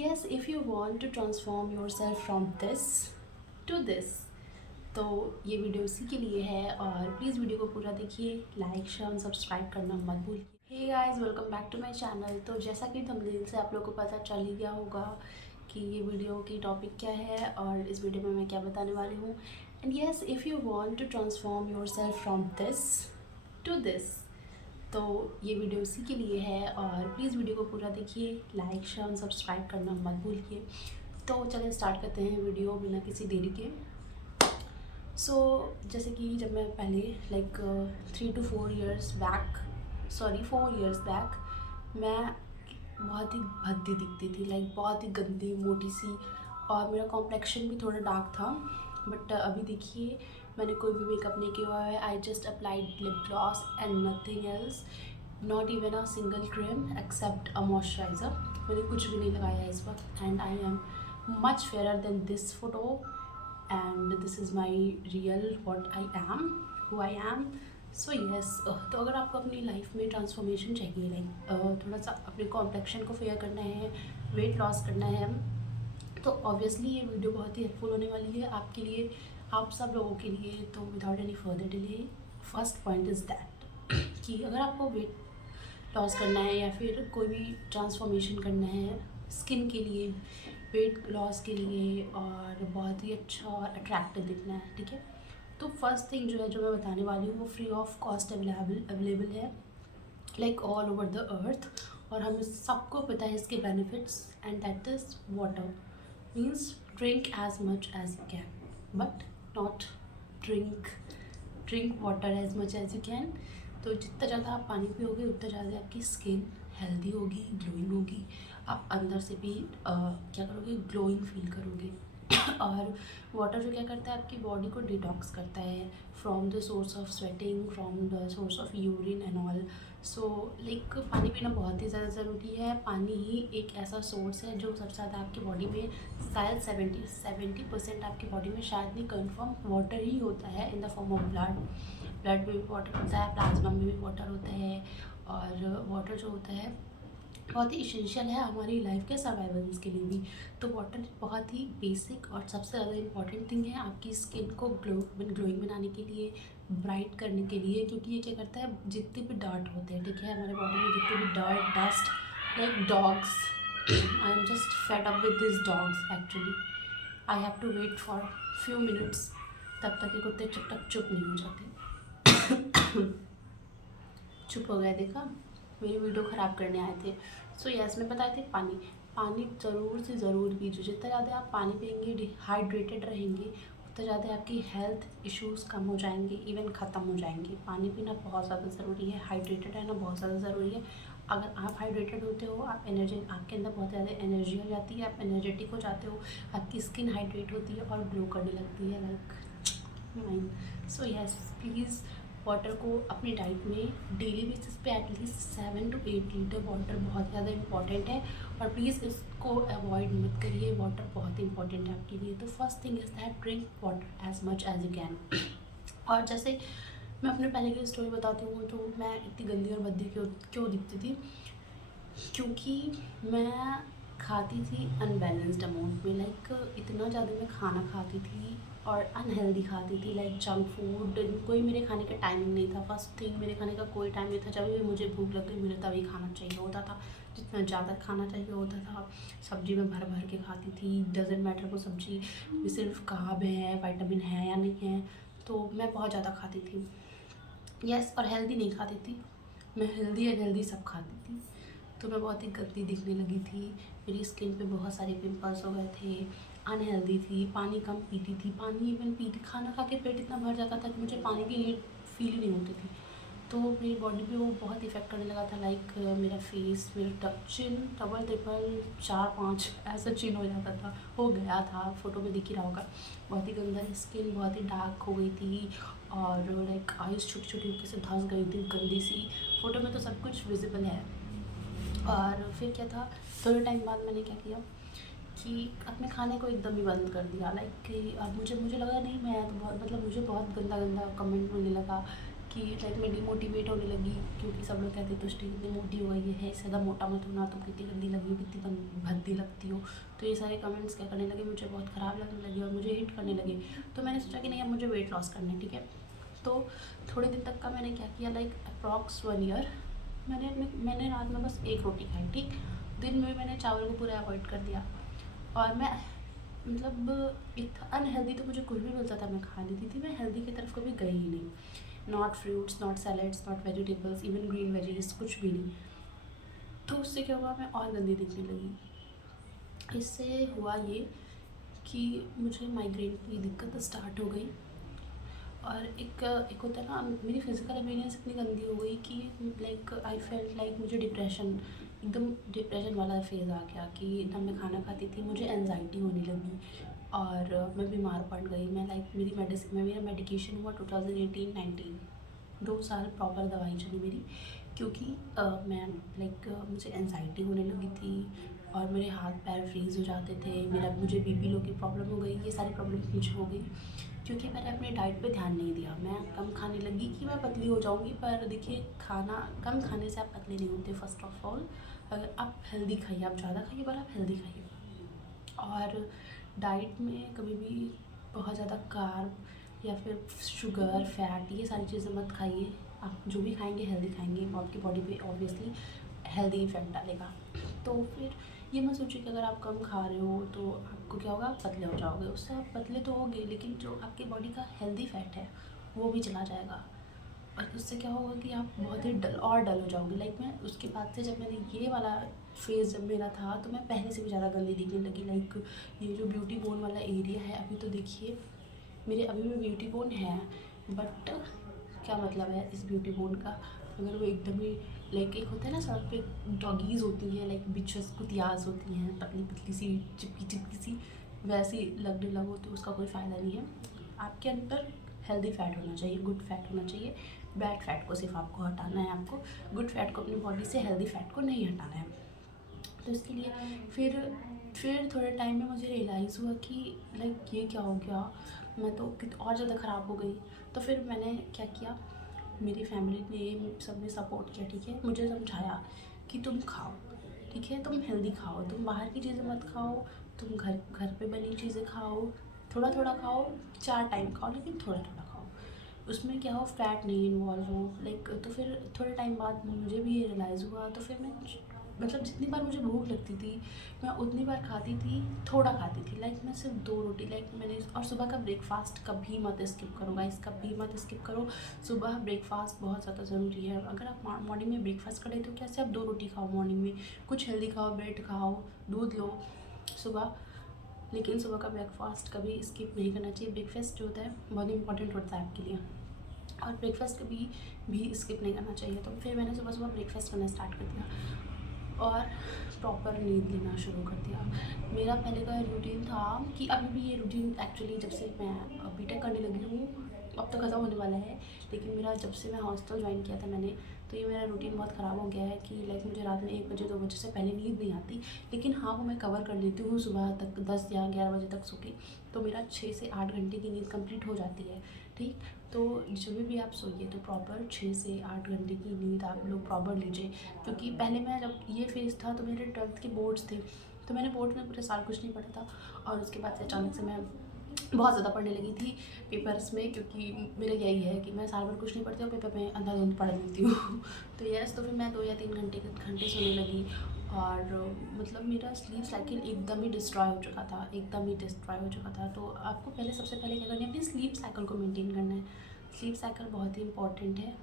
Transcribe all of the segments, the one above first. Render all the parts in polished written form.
yes, if you want to transform yourself from this to this, तो ये video उसी के लिए है। और प्लीज़ वीडियो को पूरा देखिए, लाइक शेयर और सब्सक्राइब करना मत भूलिए। Hey guys, welcome back to my channel. तो जैसा कि थंबनेल से आप लोगों को पता चल ही गया होगा कि ये वीडियो की टॉपिक क्या है और इस वीडियो में मैं क्या बताने वाली हूँ। And yes, if you want to transform yourself from this to this, तो ये वीडियो उसी के लिए है। और प्लीज़ वीडियो को पूरा देखिए, लाइक शेयर और सब्सक्राइब करना मत भूलिए। तो चलिए स्टार्ट करते हैं वीडियो बिना किसी देरी के। जैसे कि जब मैं पहले 4 इयर्स बैक मैं बहुत ही भद्दी दिखती थी, बहुत ही गंदी मोटी सी, और मेरा कॉम्प्लेक्शन भी थोड़ा डार्क था। बट अभी देखिए, मैंने कोई भी मेकअप नहीं किया हुआ है। I just applied lip gloss and nothing else, not even a single cream except a moisturizer. मैंने कुछ भी नहीं लगाया है इस वक्त, and I am much fair than this photo, and this is my real what I am, who I am. So yes, तो अगर आपको अपनी लाइफ में ट्रांसफॉर्मेशन चाहिए, थोड़ा सा अपने कॉम्प्लेक्शन को फेयर करना है, वेट लॉस करना है, तो ऑब्वियसली ये वीडियो बहुत ही हेल्पफुल होने वाली है आपके लिए, आप सब लोगों के लिए। तो without any further delay, first point is that कि अगर आपको वेट लॉस करना है या फिर कोई भी ट्रांसफॉर्मेशन करना है स्किन के लिए, वेट लॉस के लिए, और बहुत ही अच्छा और अट्रैक्टिव दिखना है, ठीक है, तो फर्स्ट थिंग जो है जो मैं बताने वाली हूँ वो फ्री ऑफ कॉस्ट अवेलेबल है, ऑल ओवर द अर्थ। और हमें सबको पता है इसके benefits, and that is water. Means drink as much as you can, but not drink drink water as much as you can. तो जितना ज़्यादा आप पानी पियोगे उतना ज़्यादा आपकी स्किन हेल्दी होगी, ग्लोइंग होगी, आप अंदर से भी क्या करोगे, ग्लोइंग फील करोगे। और वाटर जो क्या करता है, आपकी बॉडी को डिटॉक्स करता है from the source of sweating, from the source of urine and all. पानी पीना बहुत ही ज़्यादा ज़रूरी है। पानी ही एक ऐसा सोर्स है जो सबसे ज़्यादा आपकी बॉडी में, शायद 70% आपकी बॉडी में, शायद नहीं, कन्फर्म वाटर ही होता है in the form of blood में भी वाटर होता है, प्लाज्मा में भी वाटर होता है। और वाटर जो होता है बहुत ही इसेंशियल है हमारी लाइफ के सर्वाइवल्स के लिए भी। तो वाटर बहुत ही बेसिक और सबसे ज़्यादा इम्पॉर्टेंट थिंग है आपकी स्किन को ग्लोइंग बनाने के लिए, ब्राइट करने के लिए। क्योंकि ये क्या करता है, जितने भी डर्ट होते हैं, ठीक है, हमारे बॉडी में जितने भी dirt, dust, dogs, I am just fed up with this dogs actually. I have to wait for few minutes, तब तक ये कुत्ते चुप नहीं हो जाते। चुप हो गया, देखा, मेरी वीडियो ख़राब करने आए थे। यस, मैं बताए थे पानी ज़रूर से ज़रूर पीजिए। जितना ज़्यादा आप पानी पिएंगे, डिहाइड्रेटेड रहेंगे, उतना ज़्यादा आपकी हेल्थ इश्यूज़ कम हो जाएंगे, इवन ख़त्म हो जाएंगे। पानी पीना बहुत ज़्यादा ज़रूरी है, हाइड्रेटेड रहना बहुत ज़्यादा ज़रूरी है। अगर आप हाइड्रेटेड होते हो, आपके अंदर बहुत ज़्यादा एनर्जी हो जाती है, आप एनर्जेटिक हो जाते हो, आपकी स्किन हाइड्रेट होती है और ग्लो करने लगती है, माइन। यस, प्लीज़ वाटर को अपनी डाइट में डेली बेसिस पे एटलीस्ट 7 to 8 लीटर वाटर बहुत ज़्यादा इंपॉर्टेंट है। और प्लीज़ इसको अवॉइड मत करिए, वाटर बहुत इंपॉर्टेंट है आपके लिए। तो first thing is that drink water as much as you can. और जैसे मैं अपने पहले की स्टोरी बताती हूँ, तो मैं इतनी गंदी और भद्दी क्यों दिखती थी, क्योंकि मैं खाती थी अनबैलेंस्ड अमाउंट में, इतना ज़्यादा मैं खाना खाती थी और अनहेल्दी खाती थी, जंक फूड। कोई मेरे खाने का टाइमिंग नहीं था। फर्स्ट थिंग, मेरे खाने का कोई टाइम नहीं था। जब भी मुझे भूख लग गई, मुझे तभी खाना चाहिए होता था, जितना ज़्यादा खाना चाहिए होता था। सब्जी में भर भर के खाती थी, डजेंट मैटर वो सब्जी में सिर्फ कार्ब है, विटामिन है या नहीं है, तो मैं बहुत ज़्यादा खाती थी। यस, और हेल्दी नहीं खाती थी, मैं हेल्दी अनहेल्दी सब खाती थी। तो मैं बहुत ही गंदी दिखने लगी थी, मेरी स्किन पे बहुत सारे पिंपल्स हो गए थे, अनहेल्दी थी, पानी कम पीती थी। पानी इवन पीती, खाना खा के पेट इतना भर जाता था कि मुझे पानी की नीड फील ही नहीं होती थी। तो मेरी बॉडी पे वो बहुत इफेक्ट करने लगा था, मेरा फेस, मेरा चिन, डबल ट्रिपल 4-5 ऐसा चिन हो जाता था, हो गया था, फ़ोटो में दिख ही रहा होगा। बहुत ही गंदा स्किन, बहुत ही डार्क हो गई थी, और आइज़ छोटी छोटी होकर से धंस गई थी, गंदी सी। फ़ोटो में तो सब कुछ विजिबल है। और फिर क्या था, थोड़े टाइम बाद मैंने क्या किया कि अपने खाने को एकदम ही बंद कर दिया। कि अब मुझे लगा नहीं, मैं तो बहुत मुझे बहुत गंदा कमेंट मिलने लगा कि लाइक मैं डिमोटिवेट होने लगी, क्योंकि सब लोग कहते तुष्टि कितनी मोटी हो गई है, इससे ज़्यादा मोटा मत होना, तुम कितनी गंदी लगी हो, कितनी भद्दी लगती हो। तो ये सारे कमेंट्स क्या करने लगे, मुझे बहुत ख़राब लगने लगे और मुझे हिट करने लगे। तो मैंने सोचा कि नहीं, अब मुझे वेट लॉस करना है, ठीक है। तो थोड़े दिन तक का मैंने क्या किया, लाइक अप्रॉक्स 1 ईयर मैंने रात में बस 1 रोटी खाई, ठीक। दिन में मैंने चावल को पूरा अवॉइड कर दिया। और मैं मतलब इतना अनहेल्दी तो मुझे कुछ भी मिलता था मैं खा लेती थी, मैं हेल्दी की तरफ कभी गई ही नहीं। Not fruits, not salads, not vegetables, even green veggies, कुछ भी नहीं। तो उससे क्या हुआ, मैं और गंदी दिखने लगी। इससे हुआ ये कि मुझे माइग्रेन की दिक्कत स्टार्ट हो गई। और एक होता है ना, मेरी फिज़िकल अपीयरेंस इतनी गंदी हो गई कि लाइक आई फेल्ट लाइक मुझे एकदम डिप्रेशन वाला फेज़ आ गया कि ना मैं खाना खाती थी, मुझे एनजाइटी होने लगी और मैं बीमार पड़ गई। मैं लाइक मेरा मेडिकेशन हुआ 2018-19, 2 साल प्रॉपर दवाई चली मेरी, क्योंकि मैं लाइक मुझे एनजाइटी होने लगी थी और मेरे हाथ पैर फ्रीज़ हो जाते थे, मुझे बीपी लो की प्रॉब्लम हो गई। ये सारी प्रॉब्लम मुझे हो गई क्योंकि मैंने अपने डाइट पे ध्यान नहीं दिया। मैं कम खाने लगी कि मैं पतली हो जाऊंगी, पर देखिए खाना कम खाने से आप पतले नहीं होते। फर्स्ट ऑफ ऑल, अगर आप हेल्दी खाइए, आप ज़्यादा खाइए पर आप हेल्दी खाइए। और डाइट में कभी भी बहुत ज़्यादा कार्ब या फिर शुगर, फैट, ये सारी चीज़ें मत खाइए। आप जो भी खाएंगे हेल्दी खाएंगे, वो आपकी बॉडी पे ऑब्वियसली हेल्दी इफेक्ट डालेगा। तो फिर ये मत सोचिए कि अगर आप कम खा रहे हो तो आपको क्या होगा, आप पतले हो जाओगे। उससे आप पतले तो होगे, लेकिन जो आपकी बॉडी का हेल्दी फैट है वो भी चला जाएगा। और उससे क्या होगा कि आप बहुत ही डल हो जाओगे। लाइक मैं उसके बाद से, जब मैंने ये वाला फेज़ जब मेरा था, तो मैं पहले से भी ज़्यादा गंदी दिखने लगी। लाइक ये जो ब्यूटी बोन वाला एरिया है, अभी तो देखिए मेरे अभी भी ब्यूटी बोन है, बट क्या मतलब है इस ब्यूटी बोन का, अगर वो एकदम ही लाइक एक होता है ना सड़क पे डॉगीज़ होती हैं, लाइक बिचेस कुतियाज होती हैं, पतली पतली सी चिपकी सी, वैसी लगने लगो तो उसका कोई फ़ायदा नहीं है। आपके अंदर हेल्दी फैट होना चाहिए, गुड फैट होना चाहिए। बैड फैट को सिर्फ आपको हटाना है, आपको गुड फैट को अपनी बॉडी से, हेल्दी फैट को नहीं हटाना है। तो इसके लिए फिर थोड़े टाइम में मुझे रियलाइज़ हुआ कि लाइक ये क्या हो गया, मैं तो और ज़्यादा ख़राब हो गई। तो फिर मैंने क्या किया, मेरी फैमिली ने सब ने सपोर्ट किया, ठीक है। मुझे समझाया कि तुम खाओ, ठीक है, तुम हेल्दी खाओ, तुम बाहर की चीज़ें मत खाओ, तुम घर पे बनी चीज़ें खाओ, थोड़ा थोड़ा खाओ, 4 टाइम खाओ, लेकिन थोड़ा थोड़ा खाओ, उसमें क्या हो, फैट नहीं इन्वॉल्व हो। लाइक तो फिर थोड़े टाइम बाद मुझे भी ये रियलाइज़ हुआ। तो फिर मैं मतलब जितनी बार मुझे भूख लगती थी मैं उतनी बार खाती थी, थोड़ा खाती थी। लाइक मैं सिर्फ 2 रोटी, लाइक मैंने, और सुबह का ब्रेकफास्ट कभी मत स्किप करो गाइस, कभी मत स्किप करो। सुबह ब्रेकफास्ट बहुत ज़्यादा ज़रूरी है। अगर आप मॉर्निंग में ब्रेकफास्ट करें तो कैसे आप 2 रोटी खाओ मॉर्निंग में, कुछ हेल्दी खाओ, ब्रेड खाओ, दूध लो सुबह, लेकिन सुबह का ब्रेकफास्ट कभी स्किप नहीं करना चाहिए। ब्रेकफास्ट जो होता है बहुत इंपॉर्टेंट होता है आपके लिए, और ब्रेकफास्ट कभी भी स्किप नहीं करना चाहिए। तो फिर मैंने सुबह सुबह ब्रेकफास्ट करना स्टार्ट कर दिया और प्रॉपर नींद लेना शुरू कर दिया। मेरा पहले का रूटीन था कि अभी भी ये रूटीन एक्चुअली जब से मैं बीटेक करने लगी हूँ, अब तो ख़त्म होने वाला है, लेकिन मेरा जब से मैं हॉस्टल ज्वाइन किया था मैंने, तो ये मेरा रूटीन बहुत ख़राब हो गया है कि लाइक मुझे रात में 1 बजे 2 बजे से पहले नींद नहीं आती। लेकिन हाँ, वो मैं कवर कर लेती हूँ सुबह तक, 10 या 11 बजे तक सो के, तो मेरा 6 से 8 घंटे की नींद कंप्लीट हो जाती है, ठीक। तो जब भी आप सोइए तो प्रॉपर 6 से 8 घंटे की नींद आप लोग प्रॉपर लीजिए। क्योंकि पहले मैं, जब ये फेज़ था तो मेरे 12th के बोर्ड्स थे, तो मैंने बोर्ड में पूरे साल कुछ नहीं पढ़ा था, और उसके बाद से अचानक से मैं बहुत ज़्यादा पढ़ने लगी थी पेपर्स में, क्योंकि मेरा यही है कि मैं साल भर कुछ नहीं पढ़ती और पेपर में अंधाधुंध पढ़ लेती हूँ। तो यस, तो फिर मैं 2 या 3 घंटे सोने लगी, और मतलब मेरा स्लीप साइकिल एकदम ही डिस्ट्रॉय हो चुका था, एकदम ही डिस्ट्रॉय हो चुका था। तो आपको सबसे पहले क्या करना है, अपनी स्लीप साइकिल को मेंटेन करना है। स्लीप साइकिल बहुत ही इंपॉर्टेंट है,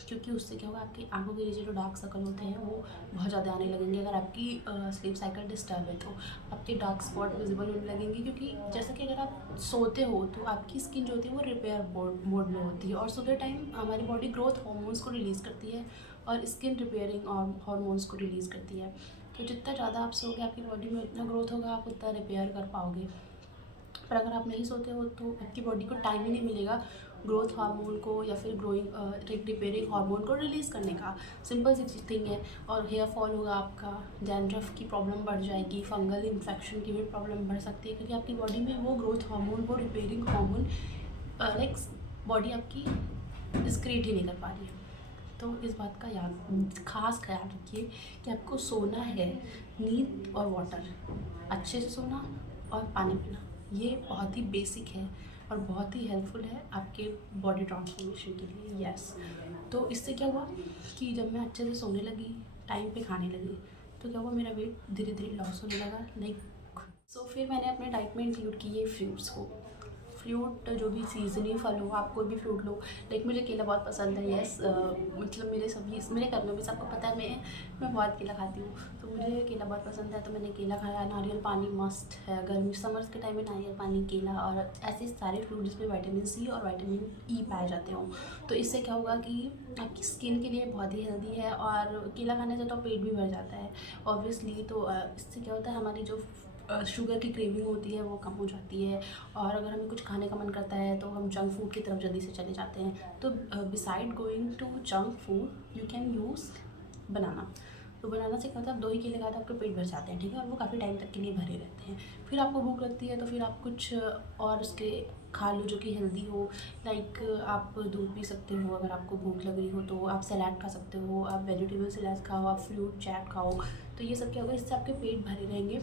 क्योंकि उससे क्या होगा, आपकी आंखों के नीचे जो डार्क सर्कल होते हैं वो बहुत ज़्यादा आने लगेंगे। अगर आपकी स्लीप साइकिल डिस्टर्ब है तो आपके डार्क स्पॉट विजिबल होने लगेंगे, क्योंकि जैसा कि अगर आप सोते हो तो आपकी स्किन जो होती है वो रिपेयर मोड में होती है, और सोते टाइम हमारी बॉडी ग्रोथ हार्मोन्स को रिलीज़ करती है और स्किन रिपेयरिंग हार्मोन्स को रिलीज़ करती है। तो जितना ज़्यादा आप सोओगे आपकी बॉडी में उतना ग्रोथ होगा, आप उतना रिपेयर कर पाओगे। पर अगर आप नहीं सोते हो तो आपकी बॉडी को टाइम ही नहीं मिलेगा ग्रोथ हार्मोन को या फिर रिपेयरिंग हार्मोन को रिलीज़ करने का। सिंपल सी थिंग है। और हेयर फॉल होगा आपका, डैंड्रफ की प्रॉब्लम बढ़ जाएगी, फंगल इन्फेक्शन की भी प्रॉब्लम बढ़ सकती है, क्योंकि आपकी बॉडी में वो ग्रोथ हार्मोन, वो रिपेयरिंग हार्मोन, लाइक बॉडी आपकी एक्सक्रीट ही नहीं कर पा रही है। तो इस बात का खास ख्याल रखिए कि आपको सोना है, नींद और वाटर, अच्छे से सोना और पानी पीना, ये बहुत ही बेसिक है और बहुत ही हेल्पफुल है आपके बॉडी ट्रांसफॉर्मेशन के लिए। यस, तो इससे क्या हुआ कि जब मैं अच्छे से सोने लगी, टाइम पे खाने लगी, तो क्या हुआ, मेरा वेट धीरे धीरे लॉस होने लगा। सो फिर मैंने अपने डाइट में इंक्लूड किए फ्रूट्स को। फ्रूट जो भी सीजनली फल हो, आप कोई भी फ्रूट लो। लाइक मुझे केला बहुत पसंद है। यस, मतलब मेरे घर में भी सबको पता है मैं बहुत केला खाती हूँ, तो मुझे केला बहुत पसंद है, तो मैंने केला खाया। नारियल पानी मस्ट है, गर्मी समर्स के टाइम में नारियल पानी, केला और ऐसे सारे फ्रूट जिसमें विटामिन सी और विटामिन ई पाए जाते हों। तो इससे क्या होगा कि आपकी स्किन के लिए बहुत ही हेल्दी है, और केला खाने से तो पेट भी भर जाता है ऑब्वियसली। तो इससे क्या होता है, हमारी जो शुगर की क्रेविंग होती है वो कम हो जाती है, और अगर हमें कुछ खाने का मन करता है तो हम जंक फूड की तरफ जल्दी से चले जाते हैं। तो beside going to junk food you can use banana. तो बनाना से क्या होता है, आप 2 ही केले खाते हैं, आपके पेट भर जाते हैं, ठीक है, और वो काफ़ी टाइम तक के लिए भरे रहते हैं। फिर आपको भूख लगती है तो फिर आप कुछ और उसके खा लो जो कि हेल्दी हो। लाइक आप दूध पी सकते हो, अगर आपको भूख लग रही हो तो आप सलाद खा सकते हो, आप वेजिटेबल सलाद खाओ, आप फ्रूट चैट खाओ। तो ये सब क्या होगा, इससे आपके पेट भरे रहेंगे,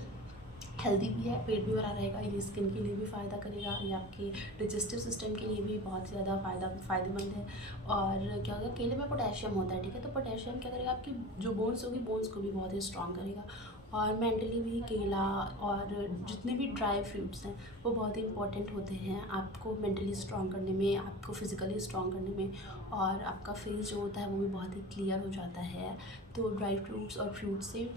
हेल्दी भी है, पेट भी भरा रहेगा, ये स्किन के लिए भी फ़ायदा करेगा, ये आपके डाइजेस्टिव सिस्टम के लिए भी बहुत ज़्यादा फ़ायदेमंद है। और क्या होगा, केले में पोटेशियम होता है, ठीक है, तो पोटेशियम क्या करेगा, आपकी जो बोन्स होगी, बोन्स को भी बहुत ही स्ट्रॉन्ग करेगा। और मेंटली भी केला और जितने भी ड्राई फ्रूट्स हैं वो बहुत ही इंपॉर्टेंट होते हैं आपको मेंटली स्ट्रॉन्ग करने में, आपको फिज़िकली स्ट्रॉन्ग करने में, और आपका फेस जो होता है वो भी बहुत ही क्लियर हो जाता है। तो ड्राई फ्रूट्स और फ्रूट से,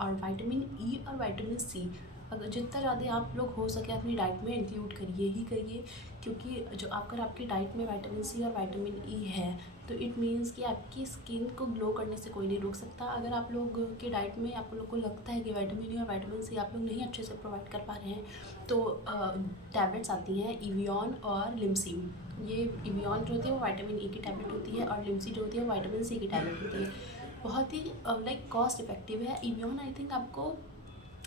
और विटामिन ई और विटामिन सी अगर जितना ज़्यादा आप लोग हो सके अपनी डाइट में इंक्लूड करिए ही करिए, क्योंकि जो अगर आपकी डाइट में विटामिन सी और विटामिन ई है तो इट मीन्स कि आपकी स्किन को ग्लो करने से कोई नहीं रोक सकता। अगर आप लोग की डाइट में आप लोग को लगता है कि विटामिन ई और विटामिन सी आप लोग नहीं अच्छे से प्रोवाइड कर पा रहे हैं, तो टैबलेट्स आती हैं इवियन और लिमसिन। ये इवियन जो होती है वो विटामिन ई की टैबलेट होती है, और लिमसी जो होती है वो विटामिन सी की टैबलेट होती है। बहुत ही लाइक कॉस्ट इफेक्टिव है। इवियन आई थिंक आपको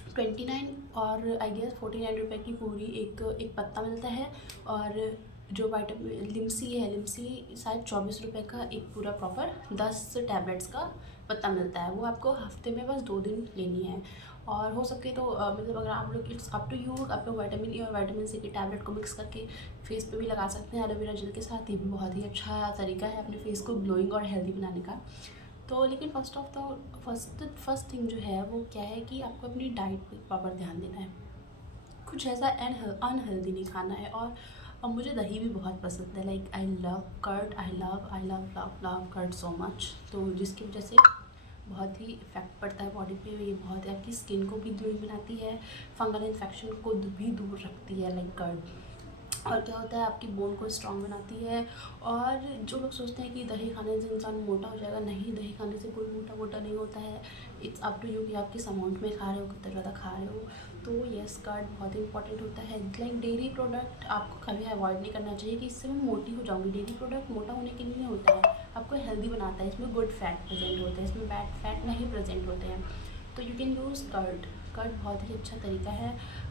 29 और आई गेस 49 रुपये की पूरी एक पत्ता मिलता है, और जो विटामिन लिमसी शायद 24 रुपये का एक पूरा प्रॉपर 10 टैबलेट्स का पत्ता मिलता है। वो आपको हफ्ते में बस 2 दिन लेनी है, और हो सके तो मतलब अगर आप लोग, इट्स अप टू यू, आप लोग विटामिन ई और विटामिन सी की टैबलेट को मिक्स करके फेस पे भी लगा सकते हैं एलोवेरा जेल के साथ। ये भी बहुत ही अच्छा तरीका है अपने फेस को ग्लोइंग और हेल्दी बनाने का। तो लेकिन फर्स्ट थिंग जो है वो क्या है कि आपको अपनी डाइट पे प्रॉपर ध्यान देना है, कुछ ऐसा अनहेल्दी नहीं खाना है। और मुझे दही भी बहुत पसंद है, like I love curd, I love curd so much. तो जिसकी वजह से बहुत ही इफ़ेक्ट पड़ता है बॉडी पे, ये बहुत है, आपकी स्किन को भी ग्लोइंग बनाती है, फंगल इन्फेक्शन को भी दूर रखती है लाइक कर्ड। और क्या होता है, आपकी बोन को स्ट्रॉन्ग बनाती है। और जो लोग सोचते हैं कि दही खाने से इंसान मोटा हो जाएगा, नहीं, दही खाने से कोई मोटा नहीं होता है। इट्स अप टू यू कि आप किस अमाउंट में खा रहे हो, कितना ज़्यादा खा रहे हो। तो येस, कर्ड बहुत ही इंपॉर्टेंट होता है। लाइक डेयरी प्रोडक्ट आपको कभी अवॉइड नहीं करना चाहिए कि इससे मैं मोटी हो जाऊँगी। डेयरी प्रोडक्ट मोटा होने के लिए नहीं होता है, आपको हेल्दी बनाता है। इसमें गुड फैट प्रेजेंट होते हैं, इसमें बैड फैट नहीं प्रेजेंट होते हैं। तो you can use curd. Curd बहुत ही अच्छा तरीका है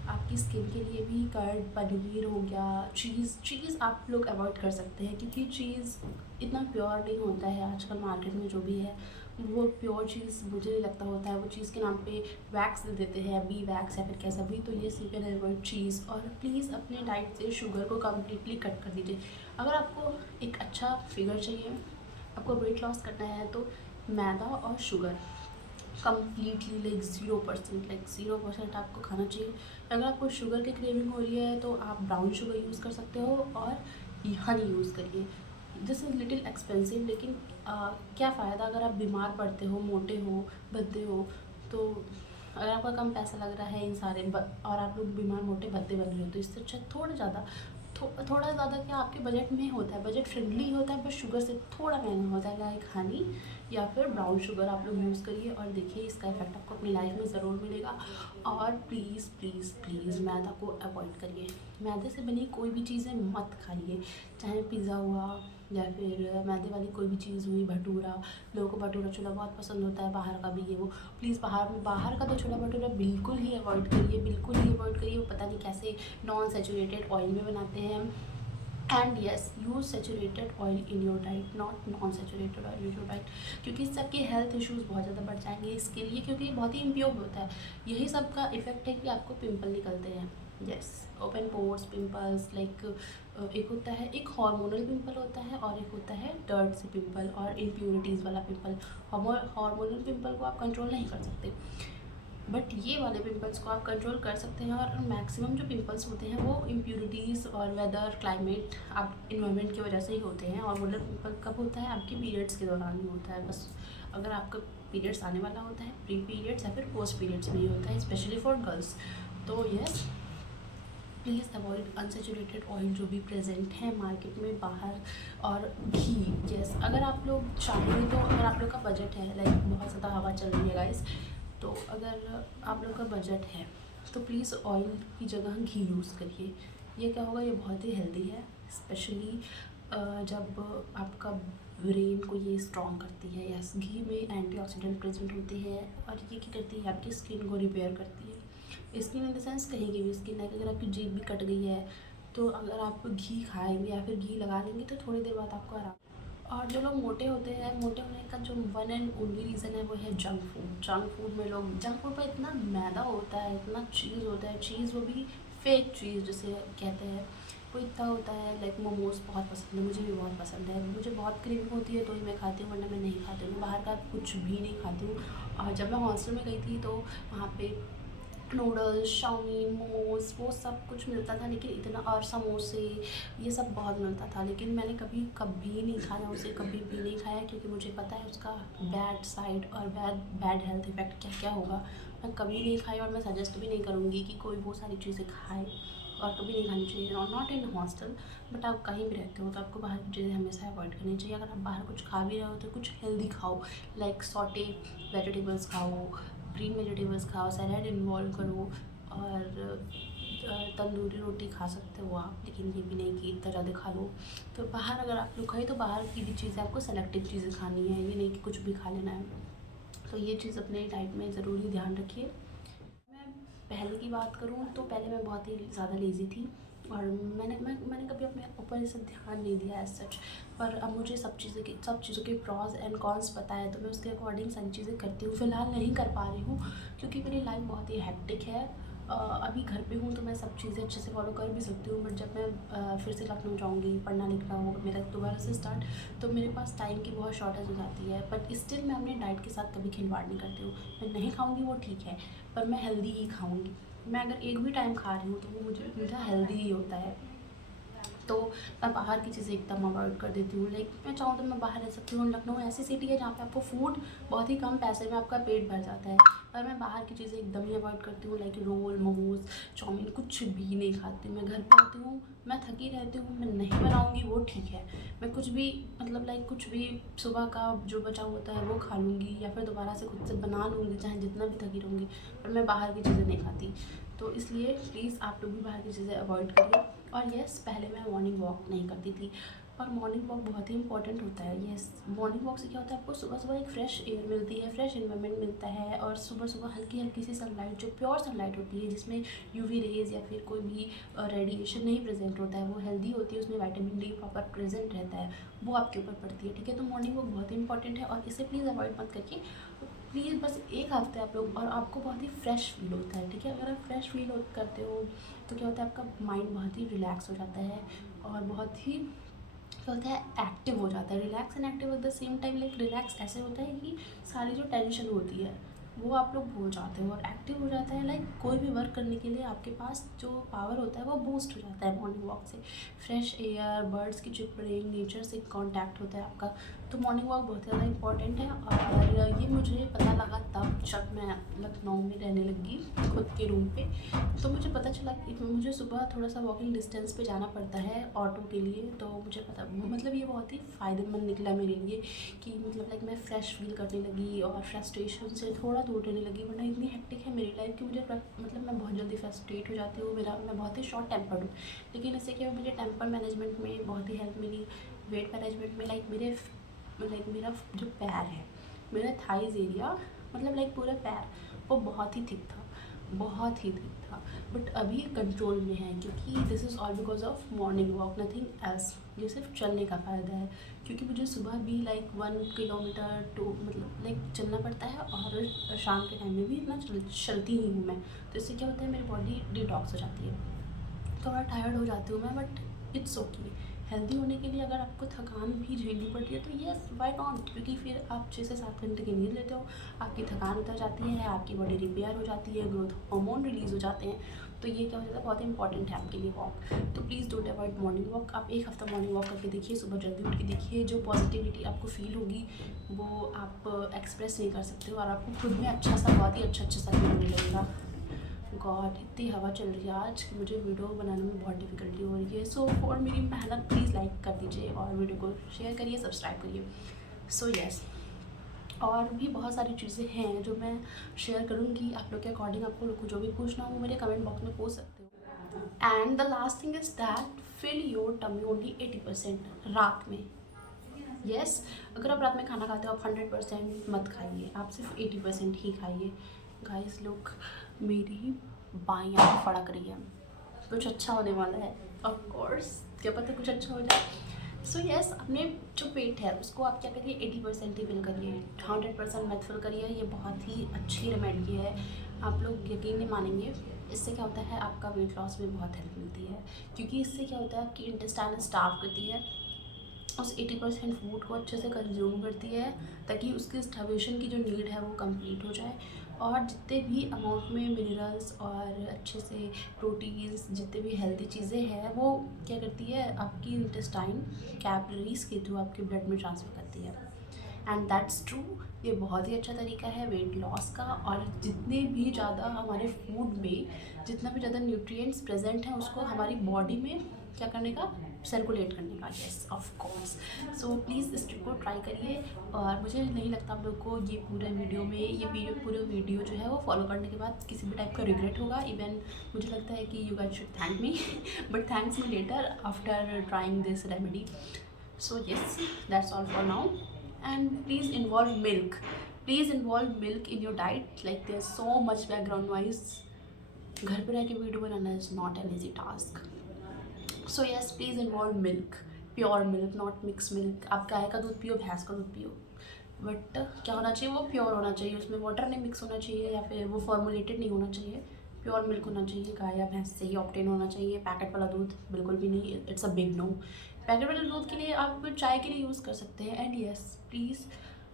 आपकी स्किन के लिए भी। कर्ड, पनीर हो गया, चीज़ आप लोग अवॉइड कर सकते हैं, क्योंकि चीज़ इतना प्योर नहीं होता है। आजकल मार्केट में जो भी है वो प्योर चीज़ मुझे नहीं लगता होता है। वो चीज़ के नाम पे वैक्स दे देते हैं, बी वैक्स या फिर कैसा भी। तो ये यू कैन अवॉइड चीज़। और प्लीज़ अपने डाइट से शुगर को कम्प्लीटली कट कर दीजिए। अगर आपको एक अच्छा फिगर चाहिए, आपको वेट लॉस करना है, तो मैदा और शुगर कम्प्लीटली लाइक 0% आपको खाना चाहिए। अगर आपको शुगर की क्रेविंग हो रही है तो आप ब्राउन शुगर यूज़ कर सकते हो, और हनी यूज़ करिए। दिस इज़ लिटिल एक्सपेंसिव, लेकिन क्या फ़ायदा अगर आप बीमार पड़ते हो, मोटे हो, भद्दे हो। तो अगर आपका कम पैसा लग रहा है इन सारे और आप लोग बीमार, मोटे, भद्दे बन रहे हो, तो इससे अच्छा थोड़ा ज़्यादा क्या आपके बजट में होता है, बजट फ्रेंडली होता है, बस शुगर से थोड़ा महंगा होता है। लाइक हनी या फिर ब्राउन शुगर आप लोग यूज़ करिए, और देखिए इसका इफेक्ट आपको अपनी लाइफ में ज़रूर मिलेगा। और प्लीज़ प्लीज़ प्लीज़ मैदा को अवॉइड करिए। मैदे से बनी कोई भी चीज़ें मत खाइए, चाहे पिज़्ज़ा हुआ या फिर मैदे वाली कोई भी चीज़ हुई, भटूरा। लोगों को भटूरा छोला बहुत पसंद होता है, बाहर का भी ये वो। प्लीज़ बाहर का तो छोला भटूरा बिल्कुल ही अवॉइड करिए, बिल्कुल ही अवॉइड करिए। वो पता नहीं कैसे नॉन सैचुरेटेड ऑयल में बनाते हैं, and yes, use saturated oil in your diet, not non saturated oil in your diet, क्योंकि इस सब के हेल्थ इश्यूज़ बहुत ज़्यादा बढ़ जाएंगे इसके लिए, क्योंकि ये बहुत ही इम्प्योर होता है। यही सब का इफेक्ट है कि आपको पिंपल निकलते हैं। Yes, open pores, pimples, like एक होता है, एक हार्मोनल पिंपल होता है और एक होता है डर्ट से पिंपल और इम्प्योरिटीज़ वाला पिंपल। हार्मोनल पिंपल को आप कंट्रोल नहीं कर सकते, बट ये वाले पिंपल्स को आप कंट्रोल कर सकते हैं। और मैक्सिमम जो पिंपल्स होते हैं वो इम्प्यूरिटीज़ और वेदर, क्लाइमेट, आप इन्वायरमेंट की वजह से ही होते हैं। और वुलर पिंपल कब होता है? आपके पीरियड्स के दौरान ही होता है बस। अगर आपका पीरियड्स आने वाला होता है, प्री पीरियड्स या फिर पोस्ट पीरियड्स में ही होता है, स्पेशली फॉर गर्ल्स। तो yes, please avoid unsaturated oil जो भी प्रेजेंट है मार्केट में बाहर। और घी, यस, अगर आप लोग चाहें तो, अगर आप लोग का बजट है, लाइक बहुत ज़्यादा हवा चल रही है गाइस, तो अगर आप लोग का बजट है तो प्लीज़ ऑयल की जगह घी यूज़ करिए। ये क्या होगा, ये बहुत ही हेल्दी है, स्पेशली जब आपका ब्रेन को ये स्ट्रॉन्ग करती है। यस, घी में एंटीऑक्सीडेंट प्रेजेंट होती है और ये क्या करती है, आपकी स्किन को रिपेयर करती है। स्किन इन द सेंस कहीं की भी स्किन है, अगर आपकी जीभ भी कट गई है तो अगर आप घी खाएंगे या फिर घी लगा लेंगे तो थोड़ी देर बाद आपको आराम। और जो लोग मोटे होते हैं, मोटे होने का जो वन एंड ओनली रीज़न है वो है जंक फूड। जंक फूड में लोग, जंक फूड पर इतना मैदा होता है, इतना चीज़ होता है, चीज़ वो भी फेक चीज़ जिसे कहते हैं, वो इतना होता है। लाइक मोमोज़ बहुत पसंद है, मुझे भी बहुत पसंद है, मुझे बहुत क्रेविंग होती है तो ही मैं खाती हूँ, वरना मैं नहीं खाती हूँ। मैं बाहर का कुछ भी नहीं खाती हूँ। और जब मैं हॉस्टल में गई थी तो वहाँ पे नूडल्स, चाउमीन, मोमोज़, वो सब कुछ मिलता था, लेकिन इतना, और समोसे, ये सब बहुत मिलता था, लेकिन मैंने कभी कभी नहीं खाया उसे, कभी भी नहीं खाया, क्योंकि मुझे पता है उसका बैड साइड और बैड हेल्थ इफ़ेक्ट क्या क्या होगा। मैं कभी नहीं खाई और मैं सजेस्ट भी नहीं करूँगी कि कोई वो सारी चीज़ें खाए, और कभी नहीं खानी चाहिए। और नॉट इन हॉस्टल, बट आप कहीं भी रहते हो तो आपको बाहर की चीज़ें हमेशा अवॉइड करनी चाहिए। अगर आप बाहर कुछ खा भी रहे हो तो कुछ हेल्दी खाओ, लाइक सॉटे वेजिटेबल्स खाओ, ग्रीन वेजिटेबल्स खाओ, सैलेड इन्वॉल्व करो। और तंदूरी रोटी खा सकते हो आप, लेकिन ये भी नहीं कि इतना ज़्यादा खा लो। तो बाहर अगर आप लोग खाए तो बाहर की भी चीज़ें आपको सेलेक्टिव चीज़ें खानी है, ये नहीं कि कुछ भी खा लेना है। तो ये चीज़ अपने डाइट में ज़रूरी ध्यान रखिए। मैं पहले की बात करूँ तो पहले मैं बहुत ही ज़्यादा लेज़ी थी और मैंने कभी अपने ऊपर इसे ध्यान नहीं दिया एज सच। पर अब मुझे सब चीज़ों के प्रॉज एंड कॉन्स पता है, तो मैं उसके अकॉर्डिंग सारी चीज़ें करती हूँ। फ़िलहाल नहीं कर पा रही हूँ क्योंकि मेरी लाइफ बहुत ही हेक्टिक है। अभी घर पे हूँ तो मैं सब चीज़ें अच्छे से फॉलो कर भी सकती हूँ, बट जब मैं फिर से लखनऊ जाऊँगी, पढ़ना लिखना होगा मेरा दोबारा से स्टार्ट, तो मेरे पास टाइम की बहुत शॉर्टेज हो जाती है। बट स्टिल मैं अपनी डाइट के साथ कभी खिलवाड़ नहीं करती हूँ। मैं नहीं खाऊँगी वो ठीक है, पर मैं हेल्दी ही खाऊँगी। मैं अगर एक भी टाइम खा रही हूँ तो वो मुझे हेल्दी ही होता है। तो मैं बाहर की चीज़ें एकदम अवॉइड कर देती हूँ। लाइक मैं चाहूँ तो मैं बाहर रह सकती हूँ। लखनऊ ऐसी सिटी है जहाँ पे आपको फूड बहुत ही कम पैसे में आपका पेट भर जाता है, पर मैं बाहर की चीज़ें एकदम ही अवॉइड करती हूँ। लाइक रोल, मोमोज़, चाउमीन कुछ भी नहीं खाती। मैं घर पे आती हूँ, मैं थकी रहती हूँ, मैं नहीं बनाऊँगी वो ठीक है। मैं कुछ भी, मतलब लाइक कुछ भी सुबह का जो बचा होता है वो खा लूँगी या फिर दोबारा से खुद से बना लूँगी, चाहे जितना भी थकी रहूँगी, पर मैं बाहर की चीज़ें नहीं खाती। तो इसलिए प्लीज़ आप लोग भी बाहर की चीज़ें अवॉइड करिए। और येस, पहले मैं मॉर्निंग वॉक नहीं करती थी, और मॉर्निंग वॉक बहुत ही इंपॉर्टेंट होता है। येस, मॉर्निंग वॉक से क्या होता है, आपको सुबह सुबह एक फ्रेश एयर मिलती है, फ्रेश इन्वायरमेंट मिलता है, और सुबह सुबह हल्की हल्की सी सनलाइट, जो प्योर सनलाइट होती है, जिसमें यूवी रेज या फिर कोई भी रेडिएशन नहीं प्रेजेंट होता है, वो हेल्दी होती है, उसमें विटामिन डी प्रॉपर प्रेजेंट रहता है, वो आपके ऊपर पड़ती है। ठीक है, तो मॉर्निंग वॉक बहुत ही इंपॉर्टेंट है और इसे प्लीज़ अवॉइड मत करिए। प्लीज़ बस एक हफ्ते आप लोग, और आपको बहुत ही फ्रेश फील होता है। ठीक है, अगर आप फ्रेश फील करते हो तो क्या होता है, आपका माइंड बहुत ही रिलैक्स हो जाता है और बहुत ही क्या होता है, एक्टिव हो जाता है। Relax and active at the same time. Like relax ऐसे होता है कि सारी जो टेंशन होती है वो आप लोग भूल जाते हो, और एक्टिव हो जाता है। लाइक कोई भी वर्क करने के लिए आपके पास जो पावर होता है वो बूस्ट हो जाता है मॉर्निंग वॉक से। फ्रेश एयर, बर्ड्स की चिपरिंग, नेचर से कांटेक्ट होता है आपका। तो मॉर्निंग वॉक बहुत ज़्यादा इंपॉर्टेंट है, और ये मुझे पता लगा तब जब मैं लखनऊ में रहने लगी खुद के रूम पे। तो मुझे पता चला कि मुझे सुबह थोड़ा सा वॉकिंग डिस्टेंस पे जाना पड़ता है ऑटो के लिए, तो मुझे पता, मतलब ये बहुत ही फ़ायदेमंद निकला मेरे लिए कि मतलब लाइक मैं फ़्रेश फील करने लगी और फ्रस्ट्रेशन से थोड़ा दूर रहने लगी। वरना इतनी हेक्टिक है मेरी लाइफ कि मुझे मतलब मैं बहुत जल्दी फ्रस्ट्रेट हो जाती हूँ। मैं बहुत ही शॉर्ट टेम्पर्ड हूँ, लेकिन इससे क्या मुझे टेम्पर मैनेजमेंट में बहुत ही हेल्प मिली, वेट मैनेजमेंट में। लाइक मेरा जो पैर है, मेरा थाइज़ एरिया, मतलब लाइक पूरा पैर वो बहुत ही थिक था, बहुत ही थिक था, बट अभी कंट्रोल में है, क्योंकि this is all because of morning walk, nothing else. ये सिर्फ चलने का फ़ायदा है, क्योंकि मुझे सुबह भी लाइक 1 किलोमीटर टू मतलब लाइक चलना पड़ता है, और शाम के टाइम में भी इतना चलती ही हूँ मैं। तो इससे क्या होता है, मेरी बॉडी डिटॉक्स हो जाती है, थोड़ा टायर्ड हो जाती हूँ मैं, बट इट्स ओके। हेल्दी होने के लिए अगर आपको थकान भी झेलनी पड़ती है तो येस, व्हाई नॉट, क्योंकि फिर आप 6 से 7 घंटे की नींद लेते हो, आपकी थकान उतर जाती है, आपकी बॉडी रिपेयर हो जाती है, ग्रोथ हार्मोन रिलीज़ हो जाते हैं। तो ये क्या हो जाता है, बहुत इंपॉर्टेंट है आपके लिए वॉक। तो please don't avoid morning walk. आप एक हफ्ता मॉर्निंग वॉक करके देखिए, सुबह जल्दी उठ के देखिए, जो पॉजिटिविटी आपको फील होगी वो आप एक्सप्रेस नहीं कर सकते हो, और आपको खुद में अच्छा सा, बहुत ही अच्छा सा फील होने लगेगा। गॉड, इतनी हवा चल रही है आज कि मुझे वीडियो बनाने में बहुत डिफ़िकल्टी हो रही है। सो फॉर मेरी मेहनत प्लीज़ लाइक कर दीजिए, और वीडियो को शेयर करिए, सब्सक्राइब करिए। सो येस, और भी बहुत सारी चीज़ें हैं जो मैं शेयर करूँगी आप लोग के अकॉर्डिंग। आपको लोग को जो भी पूछना हो मेरे कमेंट बॉक्स में पूछ सकते हो। And the last thing is that fill your tummy only 80% रात में। यस, अगर आप रात में खाना खाते हो, आप 100% मत खाइए, आप सिर्फ 80% ही खाइए। गाइस लोग, मेरी बाईं आँख फड़क रही है, कुछ अच्छा होने वाला है, ऑफ कोर्स, क्या पता कुछ अच्छा हो जाए। सो यस, अपने जो पेट है उसको आप क्या करिए, 80% ही फिल करिए, 100% मत फिल करिए। ये बहुत ही अच्छी रेमेडी है, आप लोग यकीन नहीं मानेंगे। इससे क्या होता है, आपका वेट लॉस में बहुत हेल्प मिलती है, क्योंकि इससे क्या होता है, आपकी इंटेस्टाइन स्टार्व करती है, उस 80% फूड को अच्छे से कंज्यूम करती है, ताकि उसकी स्टार्वेशन की जो नीड है वो कंप्लीट हो जाए, और जितने भी अमाउंट में मिनरल्स और अच्छे से प्रोटीन्स, जितने भी हेल्दी चीज़ें हैं, वो क्या करती है, आपकी इंटेस्टाइन कैपिलरीज के थ्रू आपके ब्लड में ट्रांसफ़र करती है। एंड दैट्स ट्रू, ये बहुत ही अच्छा तरीका है वेट लॉस का, और जितने भी ज़्यादा हमारे फूड में जितना भी ज़्यादा न्यूट्रिएंट्स प्रेजेंट हैं उसको हमारी बॉडी में क्या करने का, सर्कुलेट करने का। Yes, of course. So please इस ट्रिक को ट्राई करिए, और मुझे नहीं लगता आप लोग को ये पूरे वीडियो में, ये पूरे वीडियो जो है वो फॉलो करने के बाद किसी भी टाइप का रिग्रेट होगा। इवन मुझे लगता है कि you guys should thank me, but thanks me later after trying this remedy. So yes, that's all for now. And please involve milk. Please involve milk in your diet. Like there's so much background noise. घर पे रह के video banana is not an easy task. So yes, please involve milk. Pure milk, not mixed milk. आप गाय का दूध पियो, भैंस का दूध पियो, बट क्या होना चाहिए, वो प्योर होना चाहिए, उसमें वाटर नहीं मिक्स होना चाहिए, या फिर वो फॉर्मुलेटेड नहीं होना चाहिए। प्योर मिल्क होना चाहिए, गाय या भैंस से ही ऑप्टेन होना चाहिए। पैकेट वाला दूध बिल्कुल भी नहीं, it's a big no. Packet वाले दूध के लिए आप चाय के लिए यूज़ कर सकते हैं। एंड येस, प्लीज़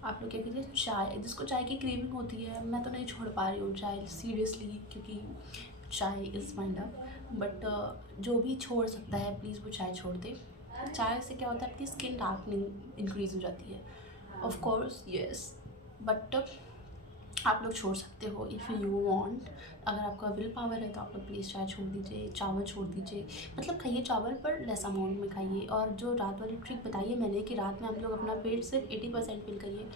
आप लोग क्या कीजिए, चाय, जिसको चाय की क्रेविंग होती है, मैं तो नहीं छोड़ पा रही हूँ चाय सीरियसली, क्योंकि चाय इज़ माइंड अप, बट जो भी छोड़ सकता है प्लीज़ वो चाय छोड़ दे। चाय से क्या होता है, आपकी स्किन डार्कनिंग इंक्रीज़ हो जाती है, ऑफ कोर्स येस, बट आप लोग छोड़ सकते हो इफ़ यू वांट। अगर आपका विल पावर है तो आप लोग प्लीज़ चाय छोड़ दीजिए, चावल छोड़ दीजिए, मतलब खाइए चावल पर लेस अमाउंट में खाइए। और जो रात वाली ट्रिक बताई है मैंने कि रात में आप लोग अपना पेट सिर्फ 80% फिल करिए,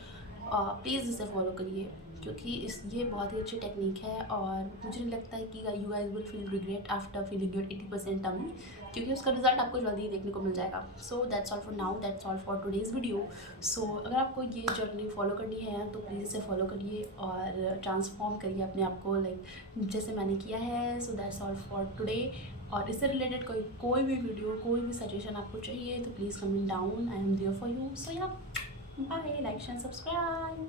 प्लीज़ इसे फॉलो करिए, क्योंकि ये बहुत ही अच्छी टेक्निक है, और मुझे नहीं लगता है कि you guys will feel regret after feeling your 80% tummy, क्योंकि उसका रिजल्ट आपको जल्दी ही देखने को मिल जाएगा। So that's all for now, that's all for today's video. So अगर आपको ये जर्नी फॉलो करनी है तो प्लीज़ इसे फॉलो करिए और ट्रांसफॉर्म करिए अपने आप को, लाइक जैसे मैंने किया है। सो दैट्स ऑल फॉर टुडे। और इससे रिलेटेड कोई भी वीडियो, कोई भी सजेशन आपको चाहिए तो please comment down, I am there for you. So yeah, bye, like share subscribe.